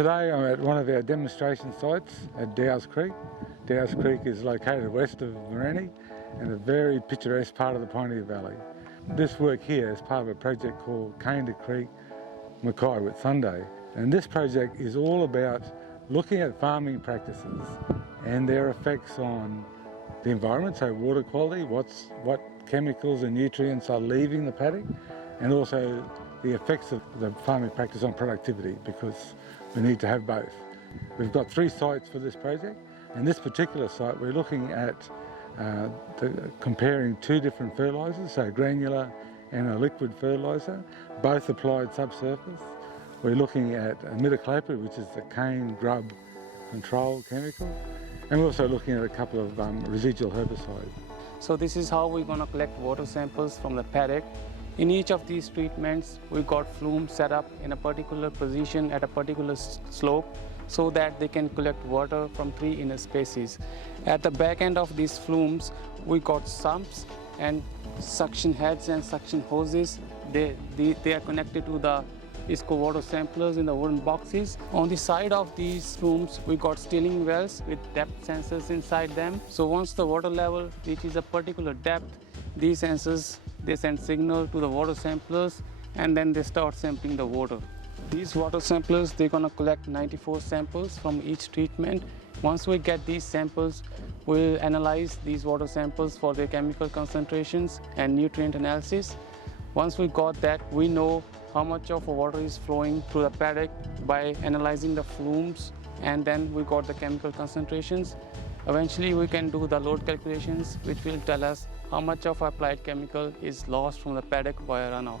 Today I'm at one of our demonstration sites at Dow's Creek. Dow's Creek is located west of Moranni in a very picturesque part of the Pioneer Valley. This work here is part of a project called Creek Mackay Whitsunday, and this project is all about looking at farming practices and their effects on the environment, so water quality, what chemicals and nutrients are leaving the paddock, and also the effects of the farming practice on productivity, because we need to have both. We've got 3 sites for this project, and this particular site we're looking at comparing 2 different fertilisers, so granular and a liquid fertiliser, both applied subsurface. We're looking at imidacloprid, which is the cane grub control chemical, and we're also looking at a couple of residual herbicides. So this is how we're going to collect water samples from the paddock. In each of these treatments, we got flumes set up in a particular position at a particular slope so that they can collect water from 3 inner spaces. At the back end of these flumes, we got sumps and suction heads and suction hoses. They are connected to the ISCO water samplers in the wooden boxes. On the side of these flumes, we got steering wells with depth sensors inside them. So once the water level reaches a particular depth, these sensors, they send signal to the water samplers, and then they start sampling the water. These water samplers, they're going to collect 94 samples from each treatment. Once we get these samples, we'll analyze these water samples for their chemical concentrations and nutrient analysis. Once we got that, we know how much of water is flowing through the paddock by analyzing the flumes, and then we got the chemical concentrations. Eventually we can do the load calculations, which will tell us how much of applied chemical is lost from the paddock via runoff.